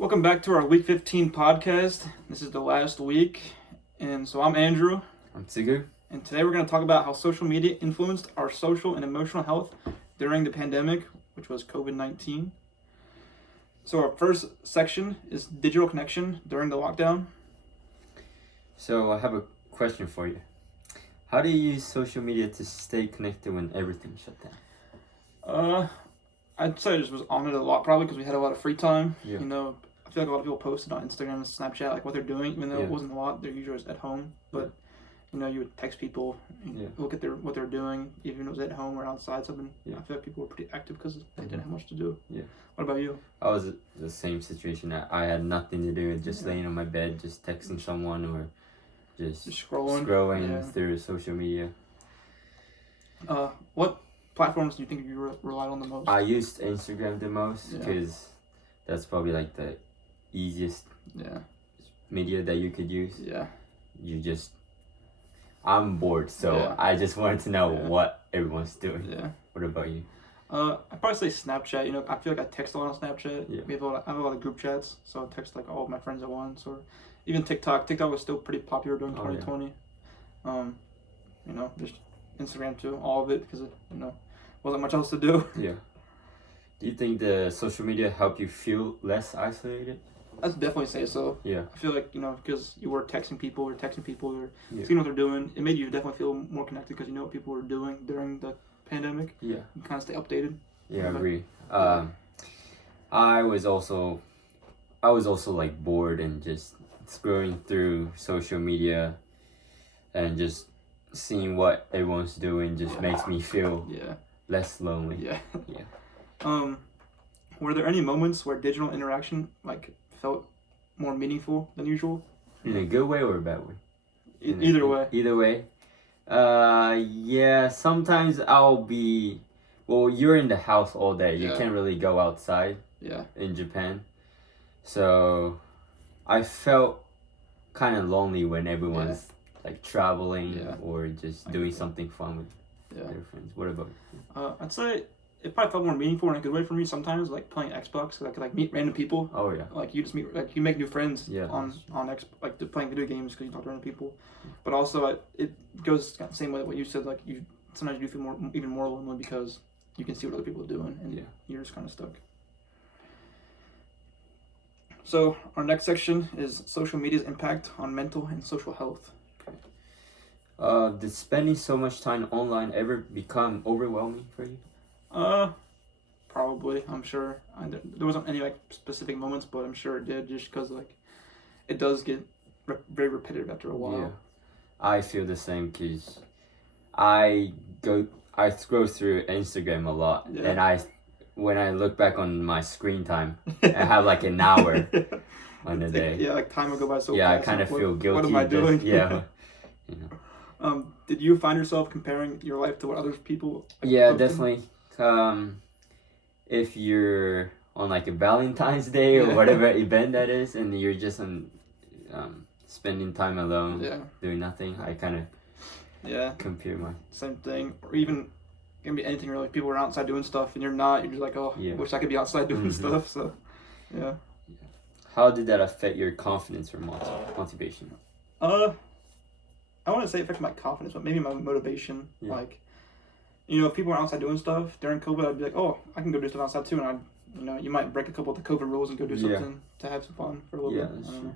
Welcome back to our Week 15 podcast. This is the last week, and so I'm Andrew, I'm Tsigu. and today we're going to talk about how social media influenced our social and emotional health during the pandemic, which was COVID-19. So our first section is digital connection during the lockdown. So I have a question for you. How do you use social media to stay connected when everything shut down? I'd say I just was on it a lot, probably because we had a lot of free time. Yeah. You know, I feel like a lot of people posted on Instagram and Snapchat like what they're doing, even though it wasn't a lot. They're usually just at home, but you know, you would text people, look at what they're doing, even if it was at home or outside something. Yeah. I feel like people were pretty active because they didn't have much to do. Yeah. What about you? I was the same situation. I had nothing to do, just laying on my bed, just texting someone or just scrolling through social media. What platforms do you think you relied on the most? I used Instagram the most because that's probably like the easiest media that you could use. Yeah. I'm bored, so I just wanted to know what everyone's doing. Yeah. What about you? I'd probably say Snapchat. You know, I feel like I text a lot on Snapchat. Yeah. I have a lot of group chats, so I text like all of my friends at once, or even TikTok. TikTok was still pretty popular during 2020. You know, there's Instagram too, all of it, because wasn't much else to do. Yeah. Do you think the social media helped you feel less isolated? I'd definitely say so. Yeah. I feel like, because you were texting people or seeing what they're doing, it made you definitely feel more connected because you know what people were doing during the pandemic. Yeah. You kind of stay updated. Yeah, I agree. I was also like bored and just scrolling through social media and just seeing what everyone's doing just makes me feel less lonely. Yeah. Yeah. Were there any moments where digital interaction felt more meaningful than usual? In a good way or a bad way? Either way. Either way. Yeah, sometimes you're in the house all day. You can't really go outside in Japan. So I felt kind of lonely when everyone's like traveling or just doing something fun with their friends. What about you? I'd say it probably felt more meaningful in a good way for me sometimes, like playing Xbox, because I could meet random people. Oh yeah. Like you just meet, you make new friends on playing video games because you talk to random people. But also it goes the same way what you said. Like sometimes you do feel even more lonely because you can see what other people are doing and you're just kind of stuck. So our next section is social media's impact on mental and social health. Did spending so much time online ever become overwhelming for you? Probably. I'm sure. There wasn't any specific moments, but I'm sure it did, just because it does get very repetitive after a while. Yeah, I feel the same because I scroll through Instagram a lot, and when I look back on my screen time, I have like an hour on the day. Yeah, time will go by so fast. Yeah, I kind of feel guilty. What am I doing? Yeah. Did you find yourself comparing your life to what other people? Yeah, definitely. If you're on like a Valentine's Day or whatever event that is, and you're just spending time alone, doing nothing, I kind of compare my same thing. Or even it can be anything really. People are outside doing stuff, and you're not. You're just like, wish I could be outside doing stuff. So, yeah. How did that affect your confidence or motivation? I want to say it affected my confidence, but maybe my motivation. Yeah. If people were outside doing stuff during COVID, I'd be like, oh, I can go do stuff outside too, and you might break a couple of the COVID rules and go do something to have some fun for a little bit. That's true.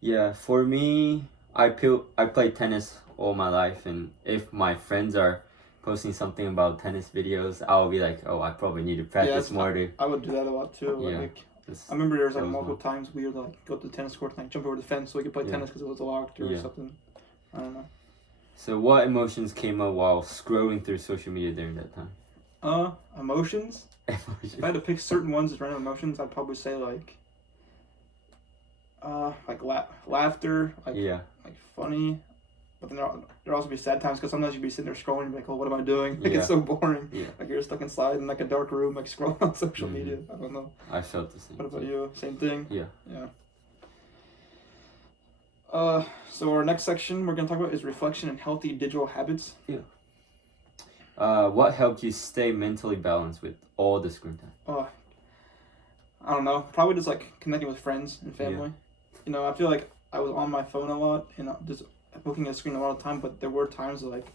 Yeah, for me, I played tennis all my life, and if my friends are posting something about tennis videos, I'll be like, oh, I probably need to practice more. I would do that a lot too. I remember there was multiple times we would go to the tennis court and jump over the fence so we could play tennis because it was locked or something. I don't know. So what emotions came up while scrolling through social media during that time? Emotions? If I had to pick certain ones as random emotions, I'd probably say laughter, funny. But then there'll also be sad times because sometimes you'd be sitting there scrolling and be like, oh, what am I doing? It's so boring. Yeah. You're stuck inside in a dark room, scrolling on social media. I don't know. I felt the same. What about you? Same thing? Yeah. Yeah. So our next section we're going to talk about is reflection and healthy digital habits. Yeah. What helped you stay mentally balanced with all the screen time? I don't know. Probably just like connecting with friends and family. You know, I feel like I was on my phone a lot and just looking at the screen a lot of time. But there were times like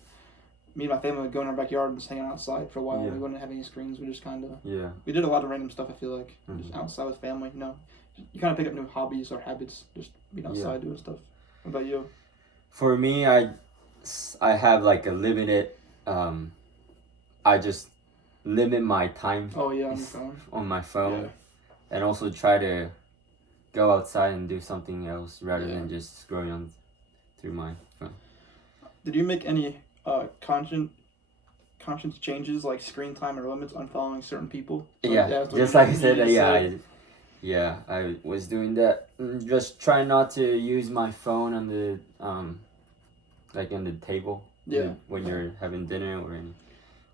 me and my family would go in our backyard and just hang out outside for a while. We wouldn't have any screens. We just kind of we did a lot of random stuff. I feel like just outside with family. You know, you kind of pick up new hobbies or habits just being outside doing stuff. What about you? For me, I have like a limited. I just limit my time. Oh yeah, on your phone. On my phone, and also try to go outside and do something else rather than just scrolling on through my phone. Did you make any conscious changes like screen time or limits on following certain people? Just like I said, I was doing that. Just try not to use my phone on the like on the table. When you're having dinner or any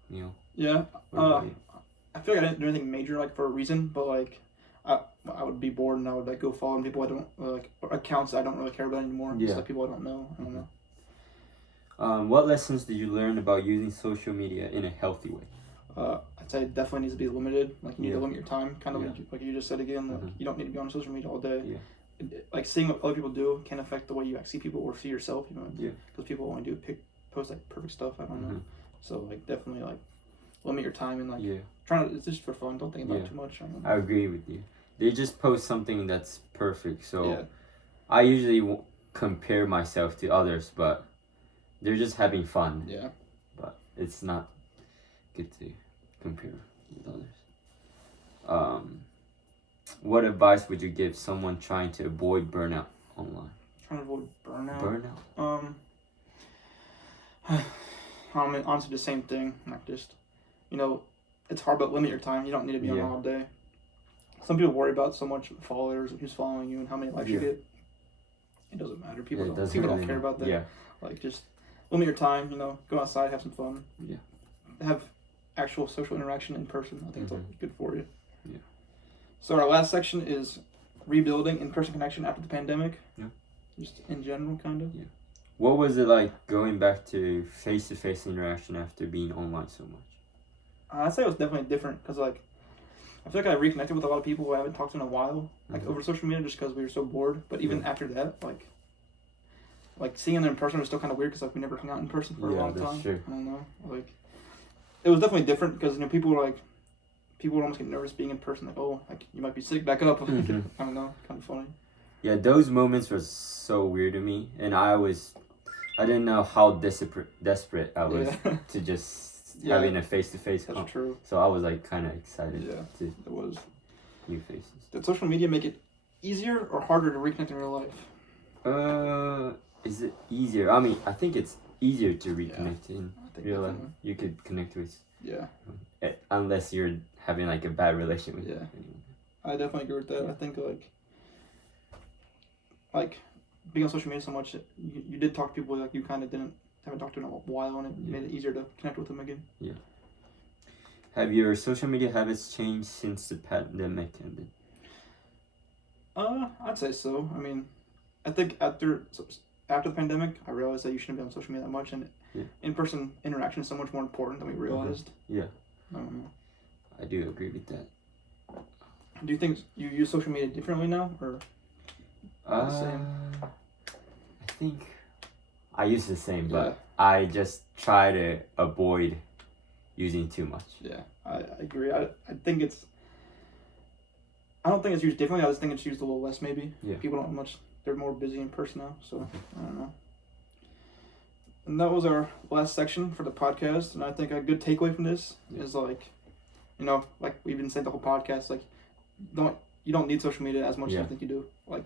meal. Yeah. I feel like I didn't do anything major like for a reason, but like I would be bored and I would like go follow people I don't like accounts I don't really care about anymore. Just like people I don't know. I don't know. What lessons did you learn about using social media in a healthy way? I'd say it definitely needs to be limited. Like you need to limit your time, kind of like you just said again. Like you don't need to be on social media all day. Like seeing what other people do can affect the way you see people or see yourself. You know, because people only post like perfect stuff. I don't know. So like definitely like limit your time and like trying to. It's just for fun. Don't think about it too much. I agree with you. They just post something that's perfect. So I usually compare myself to others, but they're just having fun. Yeah. But it's not good to compare with others. What advice would you give someone trying to avoid burnout online? Trying to avoid burnout? I mean, honestly, the same thing. Like just, you know, it's hard, but limit your time. You don't need to be on all day. Some people worry about so much followers, who's following you, and how many likes you get. It doesn't matter. People don't care about that. Yeah. Like just limit your time. You know, go outside, have some fun. Yeah. Have actual social interaction in person. I think it's like good for you. Yeah. So our last section is rebuilding in-person connection after the pandemic. Yeah. Just in general, kind of. Yeah. What was it like going back to face-to-face interaction after being online so much? I'd say it was definitely different because like I feel like I reconnected with a lot of people who I haven't talked to in a while, like over social media, just because we were so bored. But even after that, like seeing them in person was still kind of weird because like we never hung out in person for a long time. True. I don't know, like it was definitely different because people would almost get nervous being in person, like like you might be sick, back up. I don't know, kind of funny. Yeah, those moments were so weird to me, and I didn't know how desperate I was to just having a face-to-face. That's true. So I was like kind of excited. Yeah, it was. New faces. Did social media make it easier or harder to reconnect in real life? Is it easier? I mean, I think it's easier to reconnect in real life. You could connect with. Yeah. Unless you're having like a bad relationship with anyone. I definitely agree with that. I think like being on social media so much, you did talk to people like you kind of haven't talked to in a while, and it made it easier to connect with them again. Yeah. Have your social media habits changed since the pandemic ended? I'd say so. I mean, I think after the pandemic, I realized that you shouldn't be on social media that much, and in-person interaction is so much more important than we realized. Yeah. I do agree with that. Do you think you use social media differently now, or the same? I think I use the same, but I just try to avoid using too much. Yeah, I agree. I think I don't think it's used differently. I just think it's used a little less, maybe. Yeah. People don't have much. They're more busy in person now, so I don't know. And that was our last section for the podcast. And I think a good takeaway from this is like we've been saying the whole podcast, like you don't need social media as much as I think you do. Like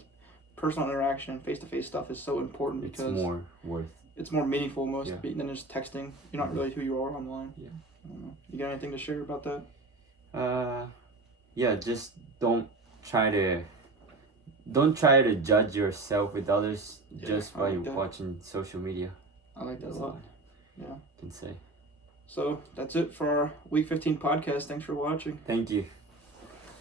personal interaction and face-to-face stuff is so important because it's more worth. It's more meaningful than just texting. You're not really who you are online. Yeah. I don't know. You got anything to share about that? Just don't try to judge yourself with others just by watching social media. I like that a lot. Yeah. Can say. So that's it for our Week 15 podcast. Thanks for watching. Thank you.